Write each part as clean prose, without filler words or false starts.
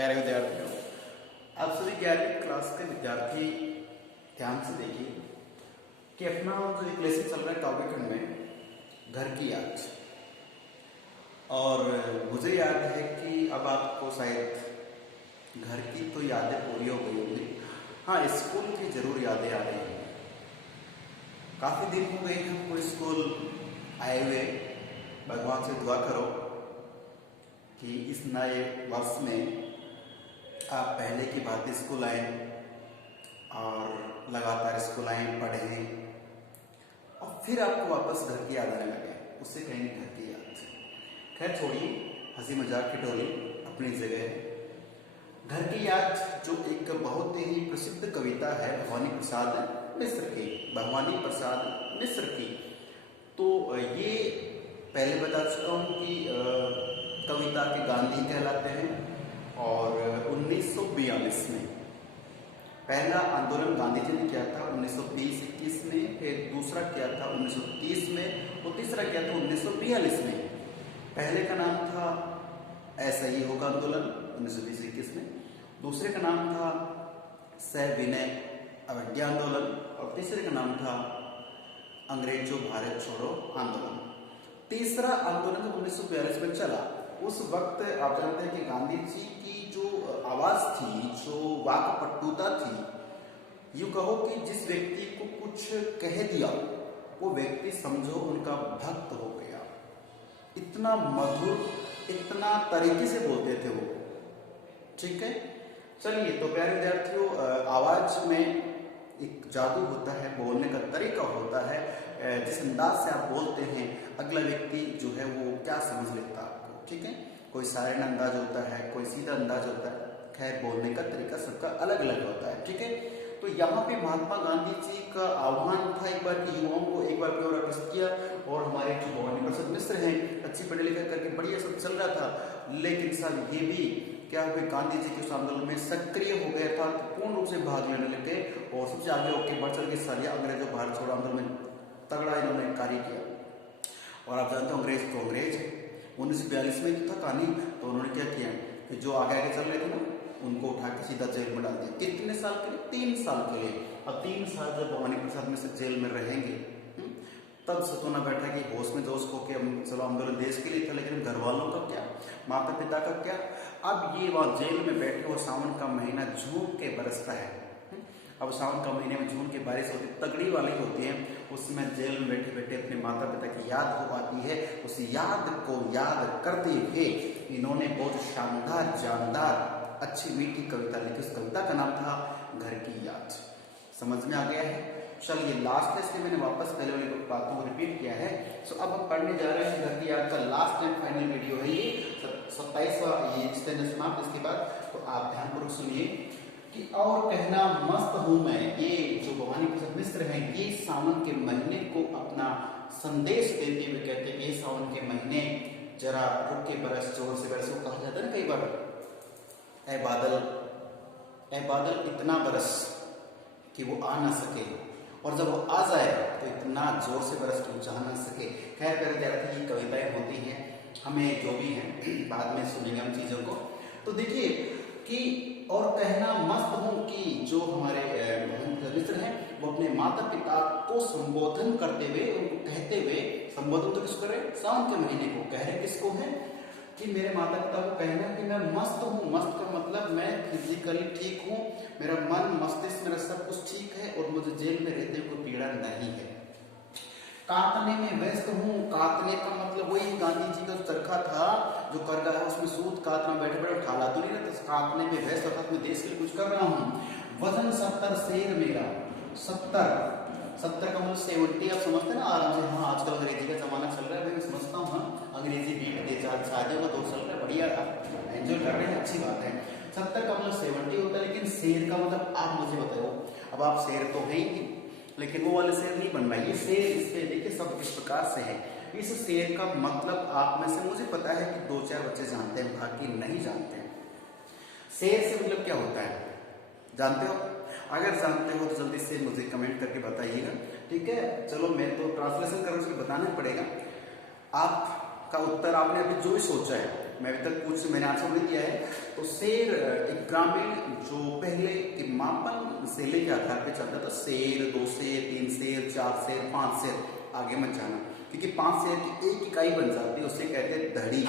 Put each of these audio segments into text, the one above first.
प्यारे विद्यार्थियों, आप सभी 11वीं क्लास के विद्यार्थी ध्यान से देखिए कि अपना जो एक लेसन चल रहा है काव्य खंड में घर की याद। और मुझे याद है कि अब आपको शायद घर की तो यादें पूरी हो गई होंगी, हाँ स्कूल की जरूर यादें आ रही हैं। काफी दिन हो गए हमको स्कूल आए हुए। भगवान से दुआ करो कि इस नए वर्ष में आप पहले की भांति स्कूल आए और लगातार स्कूल आए, पढ़ें और फिर आपको वापस घर की याद आने लगे। उससे कहेंगे घर की याद। खैर छोड़िए, हंसी मजाक की टोली अपनी जगह। घर की याद जो एक बहुत ही प्रसिद्ध कविता है भवानी प्रसाद मिश्र की, भवानी प्रसाद मिश्र की। तो ये पहले बता चुका हूँ कि कविता के गांधी कहलाते हैं। और 1942 में पहला आंदोलन गांधी जी ने किया था 1920-21 में, फिर दूसरा किया था 1930 में और तीसरा किया था 1942 में। पहले का नाम था ऐसा ही होगा आंदोलन 1920-21 में, दूसरे का नाम था सविनय अवज्ञा आंदोलन और तीसरे का नाम था अंग्रेजों भारत छोड़ो आंदोलन। तीसरा आंदोलन जब 1942 में चला, उस वक्त आप जानते हैं कि गांधी जी की जो आवाज थी, जो वाक्पटुता थी, यूं कहो कि जिस व्यक्ति को कुछ कह दिया वो व्यक्ति समझो उनका भक्त हो गया। इतना मधुर, इतना तरीके से बोलते थे वो। ठीक है, चलिए तो प्यारे विद्यार्थियों, आवाज में एक जादू होता है, बोलने का तरीका होता है। जिस अंदाज से आप बोलते हैं अगला व्यक्ति जो है वो क्या समझ लेता है। ठीक है, कोई साधारण अंदाज होता है, कोई सीधा अंदाज होता है। खैर बोलने का तरीका सबका अलग अलग होता है। ठीक है, तो यहाँ पे महात्मा गांधी जी का आह्वान था एक बार कि युवाओं को एक बार और आकर्षित किया। और हमारे जो भवानी प्रसाद मिश्र हैं, अच्छी पढ़े लिखा करके बढ़िया सब चल रहा था, लेकिन साहब ये भी क्या हुआ, गांधी जी के उस आंदोलन में सक्रिय हो गया था, पूर्ण रूप से भाग लेने लगे और सबसे आगे होकर बढ़ चढ़ के सारिया अंग्रेजों भारत छोड़ो आंदोलन में तगड़ा इन्होंने कार्य किया। और आप जानते हो अंग्रेज तो अंग्रेज 1942 में था कहानी। तो उन्होंने क्या किया कि जो आगे आगे चल रहे थे ना, उनको उठा के सीधा जेल में डाल दिया। कितने साल के लिए? 3 साल के लिए। अब 3 साल जब भवानी प्रसाद में से जेल में रहेंगे, तब सतोना बैठा कि होश में जोश हो के हम चलो आंदोलन देश के लिए था, लेकिन घर वालों का क्या, माता पिता का क्या। अब ये वहां जेल में बैठे और सावन का महीना झूम के बरसता है। अब सावन का महीने में झूम के बारिश होती, तगड़ी वाली होती है, उसमें जेल में बैठे बैठे अपने माता पिता की याद हो आती है। उस याद को याद करते हुए इन्होंने बहुत शानदार जानदार अच्छी मीठी कविता लिखी। उस कविता का नाम था घर की याद। समझ में आ गया है? चलिए लास्ट है, इसलिए मैंने वापस पहले वाली बातों को रिपीट किया है। सो अब हम पढ़ने जा रहे हैं घर की याद का लास्ट एंड फाइनल वीडियो है ये 27वां ये स्टैंडर्ड समाप्त। इसके बाद तो आप ध्यानपूर्वक सुनिए कि और कहना मस्त हूं मैं। ये जो भवानी प्रसाद मिश्र हैं, ये सावन के महीने को अपना संदेश देते हुए कहते हैं कि ये सावन के महीने जरा रुक के बरस, जोर से बरस। वो कहा जाता है ना कई बार, ए बादल इतना बरस कि वो आ ना सके, और जब वो आ जाए तो इतना जोर से बरस कि वो चाह ना सके। खैर प्यारे विद्यार्थी, ये कविताएं होती हैं, हमें जो भी है बाद में सुनेंगे हम चीजों को। तो देखिए कि और कहना मस्त हूं कि जो हमारे मित्र हैं वो अपने माता पिता को संबोधन करते हुए, उनको कहते हुए, संबोधन तो किसको कर रहे, सावन के महीने को कह रहे, किसको है कि मेरे माता पिता को कहना कि मैं मस्त हूँ। मस्त का मतलब मैं फिजिकली ठीक हूँ, मेरा मन मस्तिष्क मेरा सब कुछ ठीक है और मुझे जेल में रहते कोई पीड़ा नहीं है। काटने में व्यस्त हूँ। काटने का मतलब वही गांधी जी का चरखा था जो कर रहा है, उसमें सूत काटना, बैठे बैठे उठाला तो नहीं रहता। काटने में व्यस्त अर्थात मैं देश के लिए कुछ कर रहा हूँ। वजन 70 शेर मेरा। 70 का मतलब 70 आप समझते ना आराम से। हाँ आजकल अंग्रेजी का जमाना चल रहा है, मैं समझता हूँ। हाँ अंग्रेजी बीट के शादियों का दौर चल रहा है, बढ़िया एंजॉय कर रहे हैं, अच्छी बात है। 70 का मतलब 70 होता है, लेकिन शेर का मतलब आप मुझे बताओ। अब आप शेर तो है ही, लेकिन वो वाले शेर नहीं बनना। ये शेर इसके देखिए सब किस प्रकार से है। इस शेर का मतलब आप में से मुझे पता है कि 2-4 बच्चे जानते हैं, बाकी नहीं जानते हैं। शेर से मतलब क्या होता है जानते हो? अगर जानते हो तो जल्दी से मुझे कमेंट करके बताइएगा। ठीक है, चलो मैं तो ट्रांसलेशन कर बताना पड़ेगा। आपका उत्तर आपने अभी जो भी सोचा है मैं अभी तक कुछ मैंने आंसर नहीं दिया है। तो शेर एक ग्रामीण जो पहले के मापन शैली के आधार पे चलता था, शेर, 2 शेर, 3 शेर, 4 शेर, 5 शेर, आगे मत जाना, क्योंकि 5 शेर की एक इकाई बन जाती है, उसे कहते हैं धड़ी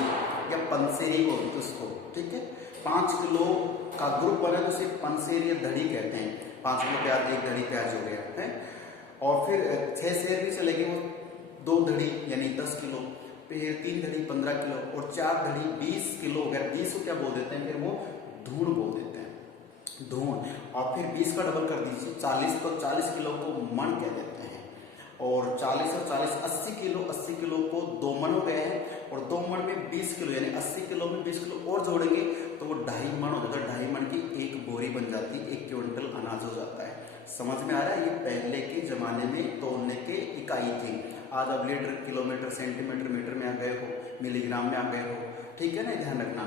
या पंसेरी बोलते उसको, ठीक है। 5 किलो का ग्रुप बना तो उसे पंसेरी या धड़ी कहते हैं। 5 किलो प्याज, 1 धड़ी प्याज हो गया है। और फिर 6 शेर भी चलेगी, वो 2 धड़ी यानी 10 किलो, फिर 3 धड़ी 15 किलो और 4 धड़ी 20 किलो। अगर 20 को क्या बोल देते हैं, फिर वो धूण बोल देते हैं, धूण। और फिर 20 का डबल कर दीजिए 40, तो 40 किलो को मन कह देते हैं। और 40 और 40 80 किलो, 80 किलो को 2 मन हो गए हैं। और 2 मन में 20 किलो यानी 80 किलो में 20 किलो और जोड़ेंगे तो वो 2.5 मन हो जाता है। 2.5 मन की एक बोरी बन जाती है, 1 क्विंटल अनाज हो जाता है। समझ में आ रहा है? ये पहले के जमाने में तोलने के इकाई थी। आज अब लीटर, किलोमीटर, सेंटीमीटर, मीटर में आ गए हो, मिलीग्राम में आ गए हो, ठीक है ना, ध्यान रखना।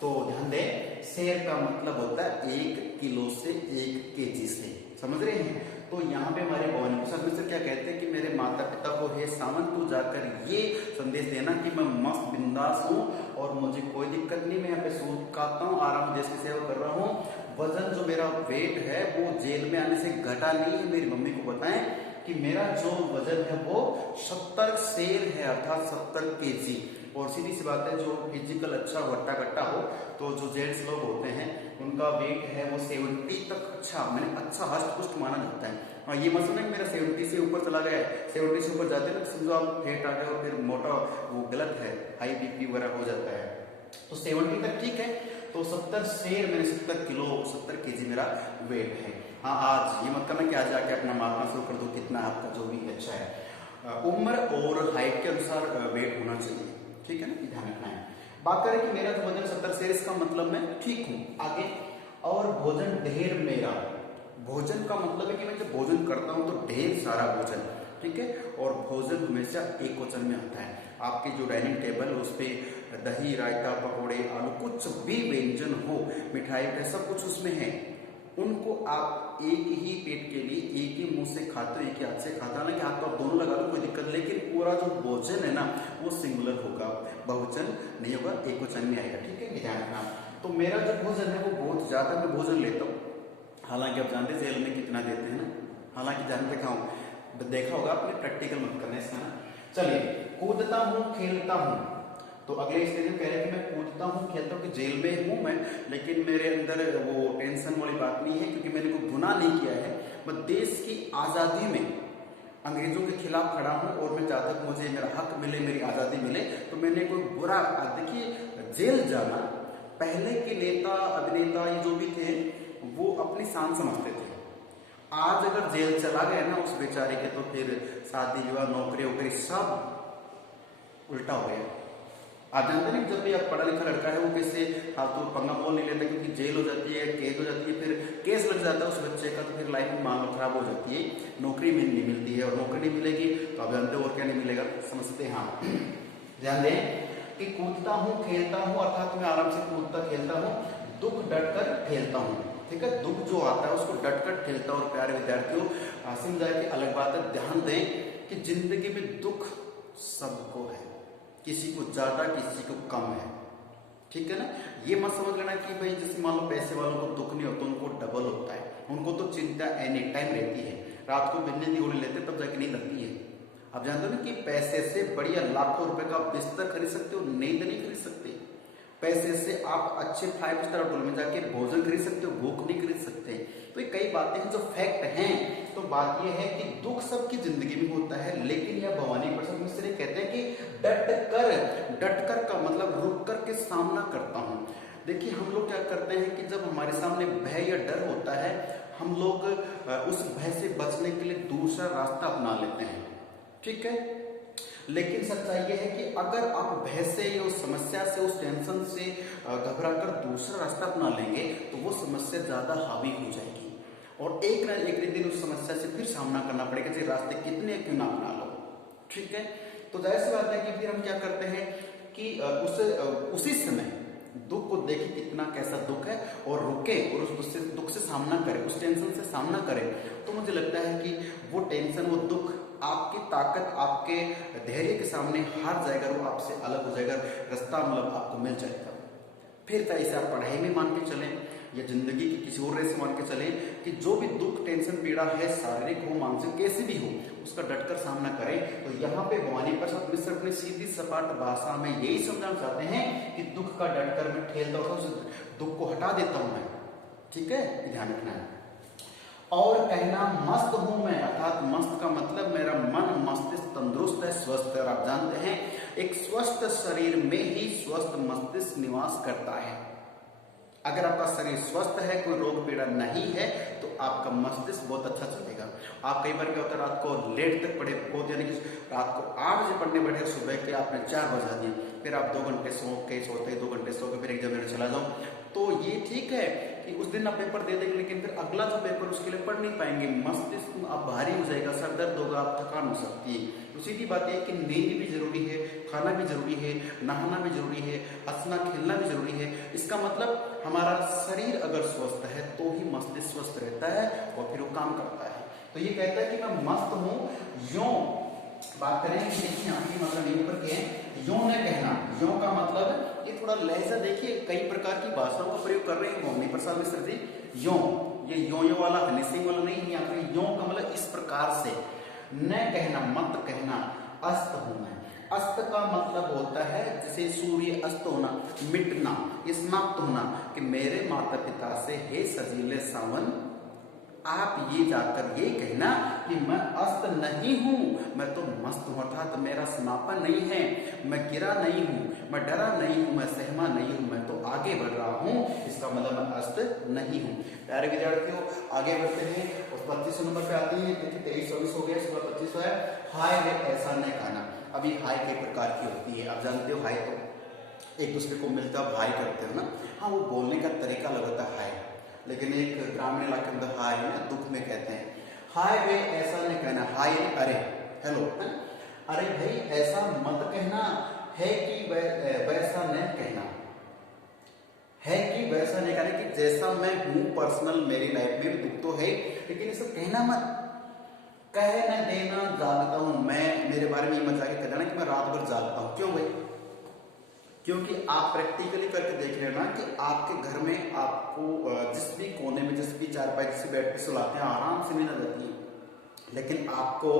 तो ध्यान दें, शेर का मतलब होता है 1 किलो से 1 केजी से, समझ रहे हैं? तो यहाँ पे हमारे भवानी प्रसाद मिश्र क्या कहते हैं कि मेरे माता पिता को हे सावन तू जाकर ये संदेश देना कि मैं मस्त बिंदास हूँ और मुझे कोई दिक्कत नहीं, मैं यहाँ पे सूद खाता हूँ, आराम देश की सेवा कर रहा हूँ। वजन जो मेरा वेट है वो जेल में आने से घटा नहीं है। मेरी मम्मी को बताएं कि मेरा जो वजन है वो 70 शेर है, अर्थात 70 केजी। और सीधी सी बात है, जो फिजिकल अच्छा वट्टा कट्टा हो तो जो जेंट्स लोग होते हैं उनका वेट है वो 70 तक, अच्छा मैंने अच्छा हष्ट पुष्ट माना जाता है। और ये मत समझना मेरा 70 से ऊपर चला गया है, 70 से ऊपर जाते हैं ना समझो आप फेट आ गए और फिर मोटा, वो गलत है, हाई बीपी वगैरह हो जाता है। तो 70 तक ठीक है। तो 70 शेर मैंने 70 किलो, 70 केजी मेरा वेट है। हाँ, आज ये मत करना कि आज आके अपना मापना शुरू कर दो कितना आपका जो भी अच्छा है। उम्र और हाइट के अनुसार वेट होना चाहिए, ठीक है ना, ध्यान रखना है। बात करें कि मेरा जो वजन 70 शेर, इसका मतलब मैं ठीक हूँ। आगे, और भोजन ढेर मेरा, भोजन का मतलब है कि मैं जब भोजन करता हूँ तो ढेर सारा भोजन, ठीक है। और भोजन हमेशा एक वचन में आता है। आपकी जो डाइनिंग टेबल है उस पर दही, रायता, पकौड़े, आलू, कुछ भी व्यंजन हो, मिठाई है, सब कुछ उसमें है, उनको आप एक ही पेट के लिए एक ही मुंह से खाते हो, एक ही हाथ से खाता, हालांकि हाथ तो आप दोनों लगा लो कोई दिक्कत, लेकिन पूरा जो भोजन है ना वो सिंगुलर होगा, बहुवचन नहीं होगा, एक वचन में आएगा, ठीक है, ध्यान रखना। तो मेरा जो भोजन है वो बहुत ज्यादा मैं भोजन लेता हूँ, हालांकि आप जानते जेल में कितना देते हैं ना, हालांकि ध्यान रखा हूँ, देखा होगा आपने, प्रैक्टिकल मत करना इसका ना। चलिए, कूदता हूँ, खेलता हूँ। तो अगले स्टेज में कह रहे हैं कि मैं कूदता हूँ, खेलता हूँ, कि जेल में हूँ मैं, लेकिन मेरे अंदर वो टेंशन वाली बात नहीं है, क्योंकि मैंने कोई गुनाह नहीं किया है। मैं देश की आजादी में अंग्रेजों के खिलाफ खड़ा हूँ और मैं चाहता हूँ मुझे मेरा हक मिले, मेरी आजादी मिले। तो मैंने कोई बुरा, देखिए जेल जाना पहले के नेता अभिनेता ये जो भी थे वो अपनी शान समझते थे। आज अगर जेल चला गया ना उस बेचारे के, तो फिर शादी विवाह, नौकरी वोकरी सब उल्टा हो गया। आप जानते हैं जब भी आप पढ़ा लिखा लड़का है वो कैसे फालतू पंगा मोल नहीं लेता, क्योंकि जेल हो जाती है, कैद हो जाती है, फिर केस लग जाता है उस बच्चे का, तो फिर लाइफ में मान लो खराब हो जाती है, नौकरी में नहीं मिलती है, और नौकरी नहीं मिलेगी तो आप जानते हो और क्या नहीं मिलेगा, समझते हैं आप। ध्यान दें कि कूदता हूँ, खेलता हूँ, अर्थात मैं आराम से कूदता खेलता हूँ, दुख डट कर खेलता हूँ, ठीक है। दुख जो आता है उसको डट कर खेलता हूँ। और प्यारे विद्यार्थियों, हासिल जाए कि अलग बात है, ध्यान दें कि जिंदगी में दुख सबको है, किसी को ज्यादा किसी को कम है, ठीक है ना। ये मत समझ लेना कि भाई जैसे मान लो पैसे वालों को दुख नहीं होता, उनको डबल होता है, उनको तो चिंता एनी टाइम रहती है, रात को बिजली की गोली लेते तब जाके नींद लगती है। आप जानते हो ना कि पैसे से बढ़िया लाखों रुपए का बिस्तर खरीद सकते हो, नींद नहीं खरीद सकते। पैसे से आप अच्छे 5 स्टार होटल में जाके भोजन खरीद सकते हो, भूख नहीं खरीद सकते। तो ये कई बातें हैं जो फैक्ट हैं। तो बात यह है कि दुख सबकी जिंदगी में होता है, लेकिन यह भवानी प्रसाद मिश्र कहते हैं कि डट कर का मतलब रुक कर के सामना करता हूं। देखिए, हम लोग क्या करते हैं कि जब हमारे सामने भय या डर होता है, हम लोग उस भय से बचने के लिए दूसरा रास्ता अपना लेते हैं, ठीक है। लेकिन सच्चाई यह है कि अगर आप भय से या उस समस्या से, उस टेंशन से घबरा कर दूसरा रास्ता अपना लेंगे तो वो समस्या ज्यादा हावी हो जाएगी और एक ना एक दिन उस समस्या से फिर सामना करना पड़ेगा, चाहे रास्ते कितने क्यों ना अपना लो, ठीक है। तो जाहिर सी बात है कि फिर हम क्या करते हैं कि उसी समय दुख को देखें कितना कैसा दुख है और रुके और उस दुख से सामना करें, उस टेंशन से सामना करें, तो मुझे लगता है कि वो टेंशन, वो दुख आपकी ताकत आपके धैर्य के सामने हार जाएगा, वो आपसे अलग हो जाएगा, रास्ता मतलब आपको मिल जाएगा। फिर चाहे इसे आप पढ़ाई में मान के चलें या जिंदगी की किसी और से मान के चलें कि जो भी दुख, टेंशन, पीड़ा है, शारीरिक हो, मानसिक, कैसी भी हो, उसका डटकर सामना करें। तो यहाँ पे भवानी प्रसाद मिश्र अपनी सीधी सपाट भाषा में यही समझाना चाहते हैं कि दुख का डटकर मैं ठेलता हूँ, उस दुख को हटा देता हूं मैं। ठीक है, ध्यान रखना है। और कहना मस्त हूं मैं, अर्थात मस्त का मतलब मेरा मन मस्तिष्क तंदुरुस्त है, स्वस्थ है। और आप जानते हैं एक स्वस्थ शरीर में ही स्वस्थ मस्तिष्क निवास करता है। अगर आपका शरीर स्वस्थ है, कोई रोग पीड़ा नहीं है, तो आपका मस्तिष्क बहुत अच्छा चलेगा। आप कई बार क्या होता है, रात को लेट तक पढ़े, बहुत यानी कि रात को 8 बजे पढ़ने बैठे, सुबह के आपने 4 बजा दिए, फिर आप 2 घंटे सो के सोते, 2 घंटे सो के फिर एग्जाम देने चला जाओ, तो ये ठीक है कि उस दिन आप पेपर दे देंगे, लेकिन फिर अगला जो पेपर उसके लिए पढ़ नहीं पाएंगे, मस्तिष्क आप भारी हो जाएगा, सर दर्द होगा, आप थकान हो सकती है। उसी की बात है कि नींद भी जरूरी है, खाना भी जरूरी है, नहाना भी जरूरी है, हंसना खेलना भी जरूरी है। इसका मतलब हमारा शरीर अगर स्वस्थ है तो ही मस्तिष्क स्वस्थ रहता है और फिर वो काम करता है। तो ये कहता है कि मैं मस्त हूं, यूं बात करें कि देखिए यहाँ की मतलब नहीं ऊपर के हैं, यूं न कहना। यूं का मतलब ये थोड़ा लहजा देखिए, कई प्रकार की भाषाओं का प्रयोग कर रहे हैं भवानी प्रसाद मिश्र जी। यूं, ये यो वाला फिनिशिंग वाला नहीं है, यहाँ पे यूं का मतलब इस प्रकार से। न कहना, मत कहना, अस्त हूं मैं। अस्त का मतलब होता है जैसे सूर्य अस्त होना, मिटना, समाप्त होना, कि मेरे माता पिता से हे सजीले सावन आप ये जाकर ये कहना कि मैं अस्त नहीं हूं, मैं तो मस्त हूं, अर्थात मेरा समापन नहीं है, मैं गिरा नहीं हूं, मैं डरा नहीं हूं, मैं सहमा नहीं हूं, मैं तो आगे बढ़ रहा हूं। इसका मतलब मैं अस्त नहीं हूं। प्यारे विद्यार्थियों, आगे बढ़ते हैं और 25 नंबर पे आती है। देखिए 23-24 हो गया, इसके बाद 25 है, हाय वे ऐसा नहीं कहना। अभी हाय कई प्रकार की होती है, आप जानते हो हाय तो एक दूसरे को मिलता भाई करते हो ना। हाँ, वो बोलने का तरीका अलग होता है हाय, लेकिन एक ग्रामीण इलाके में हाय में दुख में कहते हैं। हाय वे ऐसा नहीं कहना, हाय अरे, हेलो, अरे भाई ऐसा मत कहना, है कि वैसा नहीं कहना, है कि वैसा नहीं कहना, कि जैसा मैं हूं पर्सनल मेरी लाइफ में दुख तो है, लेकिन इसे कहना मत। कह न देना जागता हूं मैं, मेरे बारे में ये मत जाके कह देना कि मैं रात भर जागता हूं। क्यों भाई? क्योंकि आप प्रैक्टिकली करके देख रहे हो ना कि आपके घर में आपको जिस भी कोने में, जिस भी चारपाई, जिस बेड पे सुलाते हैं, आराम से नींद आ जाती है। लेकिन आपको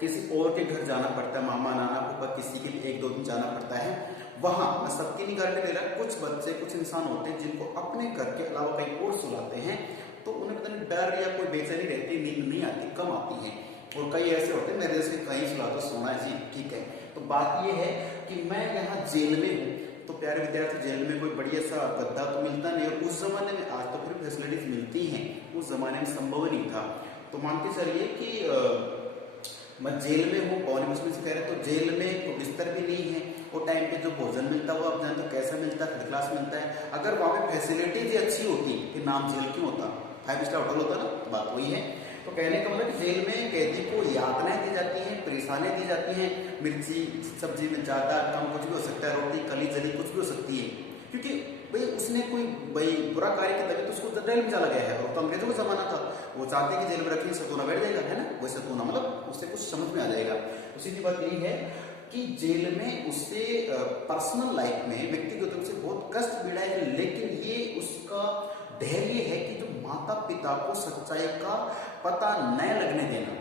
किसी और के घर जाना पड़ता है, मामा नाना पापा, किसी के लिए 1-2 दिन जाना पड़ता है। वहां मैं सबकी नहीं गारंटी दे रहा, कुछ बच्चे, कुछ इंसान होते हैं जिनको अपने घर के अलावा कहीं और सुलाते हैं, तो उन्हें पता नहीं डर या कोई बेचैनी रहती, नींद नहीं आती, कम आती है। और कई ऐसे होते हैं मेरे जैसे, कहीं सुलाता सोना है जी, ठीक है। तो बात यह है कि मैं यहाँ जेल में हूँ, तो प्यारे विद्यार्थी जेल में कोई बढ़िया सा गद्दा तो मिलता नहीं, और उस जमाने में, आज तो फिर फैसिलिटीज मिलती हैं, उस जमाने में संभव नहीं था। तो मानते चलिए कि मैं जेल में हूँ, भवानी प्रसाद से कह रहे, तो जेल में तो बिस्तर भी नहीं है, और टाइम पे जो भोजन मिलता है वो आप जानते हो कैसा मिलता है, थर्ड क्लास मिलता है। अगर वहाँ पे फैसिलिटीज अच्छी होती कि नाम जेल क्यों होता, 5 स्टार होटल होता ना, तो बात वही है। तो कहने का मतलब जेल में कैदी को यातनाएं दी जाती हैं, परेशानियां दी जाती हैं, मिर्ची सब्जी में ज्यादा कम कुछ भी हो सकता है, रोटी कली जली कुछ भी हो सकती है, क्योंकि भाई उसने कोई भाई बुरा कार्य किया तभी तो उसको जेल में डाला गया है। और तो अंग्रेजों का जमाना था, वो चाहते हैं कि जेल में रखिए सतूना बैठ जाएगा, है ना, वो सतूना मतलब उससे कुछ समझ में आ जाएगा। उसी की बात यही है कि जेल में उससे पर्सनल लाइफ में व्यक्तिगत रूप से बहुत कष्ट पीड़ा है, लेकिन ये उसका धैर्य है कि जो माता पिता को सच्चाई का पता न लगने देना,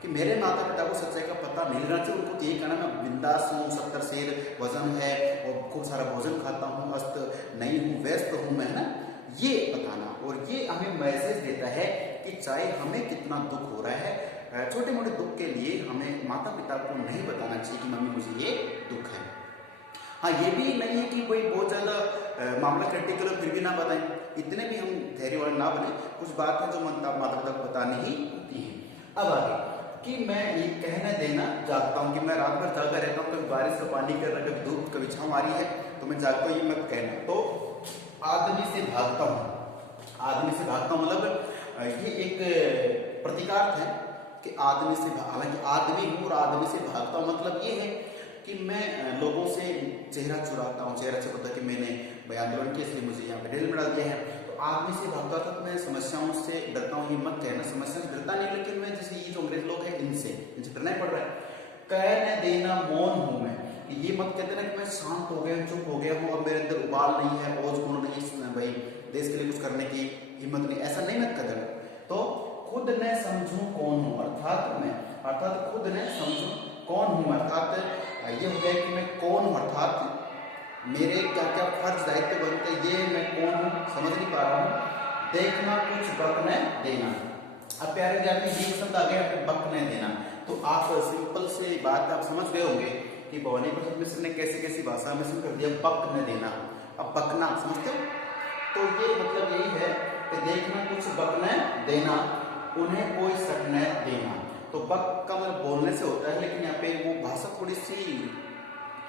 कि मेरे माता पिता को सच्चाई का पता नहीं लगना चाहिए, उनको यही कहना मैं बिंदास हूँ, 70 शेर वजन है और खूब सारा भोजन खाता हूँ, अस्त नहीं हूँ, व्यस्त हूँ मैं, ना, ये बताना। और ये हमें मैसेज देता है कि चाहे हमें कितना दुख हो रहा है, छोटे मोटे दुख के लिए हमें माता पिता को नहीं बताना चाहिए कि मम्मी मुझे ये दुख है। हाँ, ये भी नहीं है कि कोई बहुत ज्यादा मामला क्रिटिकल फिर भी ना बताएं, इतने भी हम धैर्य वाले ना बने। कुछ बात है जो माता पिता को बतानी ही होती है। अब आगे कि मैं ये कहना देना जागता हूँ, कि मैं रात भर जागा रहता हूँ, कभी बारिश का पानी कर रहा है, कभी धूप, कभी छाँव आ रही है, तो मैं जागता हूँ, ये मत कहना। तो आदमी से भागता हूँ, आदमी से भागता हूँ मतलब ये एक प्रतीकार्थ है कि आदमी से, हालांकि आदमी हूँ और आदमी से भागता हूँ मतलब ये है कि मैं लोगों से चेहरा चुराता हूँ, चेहरा चुराता कि मैंने भाई आंदोलन किया इसलिए मुझे यहाँ पे जेल में डाल दिया है। तो आदमी से भागता था, तो मैं समस्याओं से डरता हूँ, ये मत कहना, समस्या से डरता नहीं, लेकिन मैं जैसे ये जो अंग्रेज लोग हैं इनसे डरना समझना ही पड़ रहा है। कहने देना मौन हूं मैं, ये मत कहते ना कि मैं शांत हो गया, चुप हो गया हूँ, अब मेरे अंदर उबाल नहीं है, ओज गुण नहीं, भाई देश के लिए कुछ करने की हिम्मत नहीं, ऐसा नहीं मत कर। तो खुद ने समझू कौन हूँ, अर्थात खुद ने समझू कौन हूँ, अर्थात ये हो गया कि मैं कौन हूँ, अर्थात मेरे क्या क्या फर्ज दायित्व बनते, ये मैं कौन हूँ समझ नहीं पा रहा हूँ। देखना कुछ बकने देना, अब प्यारे विद्यार्थी ये शब्द आ गया बकने देना, तो आप सिंपल से बात आप समझ गए होंगे कि भवानी प्रसाद मिश्र ने कैसे कैसी भाषा में कर दिया बकने देना। अब बकना समझते हो, तो ये मतलब यही है कि देखना कुछ बकने देना, उन्हें कोई शक न देना। तो बक का मतलब बोलने से होता है, लेकिन यहाँ पे वो भाषा थोड़ी सी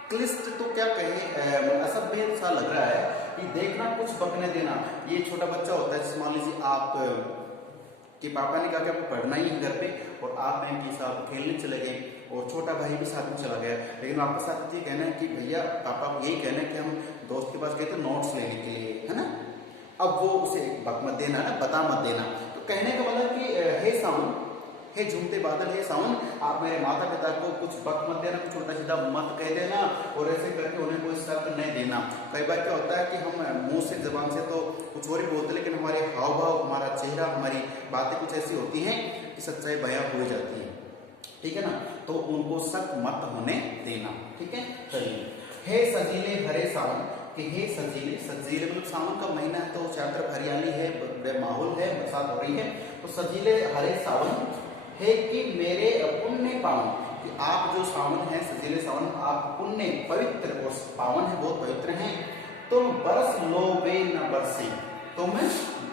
क्लिष्ट, तो क्या कहें, असभ्य सा लग रहा है कि देखना कुछ बकने देना। ये छोटा बच्चा होता है, मान लीजिए आप कि पापा ने कहा कि आपको पढ़ना ही है घर पे, और आप बैंक के साथ खेलने चले गए और छोटा भाई भी साथ में चला गया, लेकिन आपके साथ ये कहना है कि भैया पापा को यही कहना है कि हम दोस्त के पास गए थे नोट्स लेने के लिए, है ना। अब वो उसे बक मत देना ना, बता मत देना। तो कहने का मतलब कि हे सावन, हे झूमते बादल, हे सावन, आप मेरे माता पिता को कुछ बक मत देना, कुछ उल्टा सीधा मत कह देना, और ऐसे करके उन्हें कोई शक नहीं देना। कई बार क्या होता है कि हम मुंह से जबान से तो कुछ और ही बोलते, लेकिन हमारे हाव भाव, हमारा चेहरा, हमारी बातें कुछ ऐसी होती हैं कि सच्चाई बयां हो जाती है, ठीक है ना। तो उनको शक मत होने देना, ठीक है। चलिए, हे सजीले हरे सावन, कि हे सजीले, सजीले मतलब सावन का महीना है, तो चारों तरफ हरियाली है, माहौल है, बरसात हो रही है, तो सजीले हरे सावन है कि मेरे पुण्य पावन, कि आप जो सावन है, सजीले सावन, आप पुण्य पवित्र और पावन है, बहुत पवित्र हैं। तुम बरस लो वे न बरसे, तुम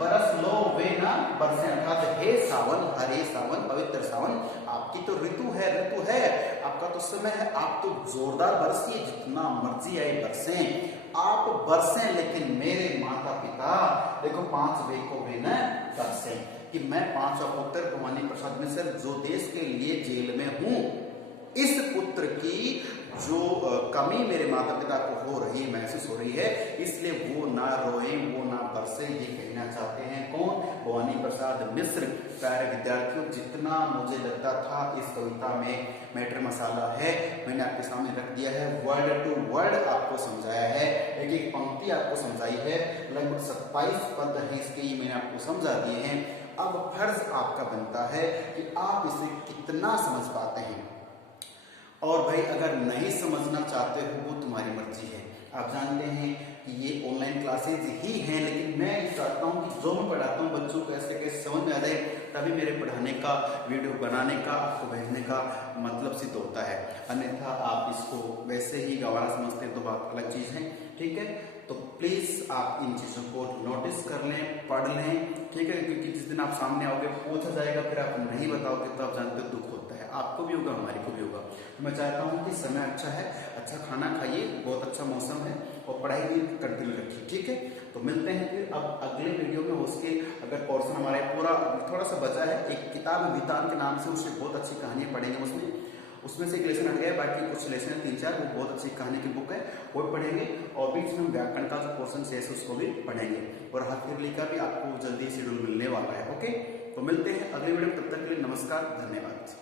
बरस लो वे न बरसे, अर्थात हे सावन, हरे सावन, पवित्र सावन, आपकी तो ऋतु है, आपका तो समय है, आप तो जोरदार बरसिए, जितना मर्जी आए बरसे, आप बरसे, लेकिन मेरे माता पिता देखो 5 वे को वे न बरसे, कि मैं 5वां पुत्र भवानी प्रसाद मिश्र जो देश के लिए जेल में हूं, इस पुत्र की जो कमी मेरे माता पिता को हो रही है, महसूस हो रही है, इसलिए वो ना रोए, वो ना बरसे, ये कहना चाहते हैं कौन, भवानी प्रसाद मिश्र। प्यारे विद्यार्थियों, जितना मुझे लगता था इस कविता में मैटर मसाला है, मैंने आपके सामने रख दिया है, वर्ड टू वर्ड आपको समझाया है, एक एक पंक्ति आपको समझाई है, लगभग 27 पद है इसके, मैंने आपको समझा दिए हैं। अब फर्ज आपका बनता है कि आप इसे कितना समझ पाते हैं, और भाई अगर नहीं समझना चाहते हो वो तुम्हारी मर्जी है। आप जानते हैं कि ये ऑनलाइन क्लासेज ही हैं, लेकिन मैं चाहता हूँ कि जो मैं पढ़ाता हूँ बच्चों को ऐसे कैसे समझ में आ जाए, तभी मेरे पढ़ाने का, वीडियो बनाने का, आपको भेजने का मतलब सिद्ध होता है। अन्यथा आप इसको वैसे ही गंवारा समझते हैं तो बात अलग चीज़ है, ठीक है। तो प्लीज़ आप इन चीज़ों को नोटिस कर लें, पढ़ लें, ठीक है, क्योंकि जिस दिन आप सामने आओगे पूछा जाएगा, फिर आप नहीं बताओगे तो आप जानते हो दुख होता है, आपको भी होगा, हमारे को भी होगा। तो मैं चाहता हूँ कि समय अच्छा है, अच्छा खाना खाइए, बहुत अच्छा मौसम है, और पढ़ाई भी कंटिन्यू रखिए, ठीक है। तो मिलते हैं फिर अब अगले वीडियो में। उसके अगर पोर्शन हमारे पूरा थोड़ा सा बचा है, एक किताब वितान के नाम से, उससे बहुत अच्छी कहानियाँ पढ़ेंगे, उसमें से एक लेसन हट गया, बाकी कुछ लेसन है 3-4, वो बहुत अच्छी कहानी की बुक है, वो पढ़ेंगे, और बीच में व्याकरण का जो पोर्शन शेष उसको भी पढ़ेंगे, और हथेली का भी आपको जल्दी शेड्यूल मिलने वाला है, ओके। तो मिलते हैं अगले वीडियो में, तब तक के लिए नमस्कार, धन्यवाद।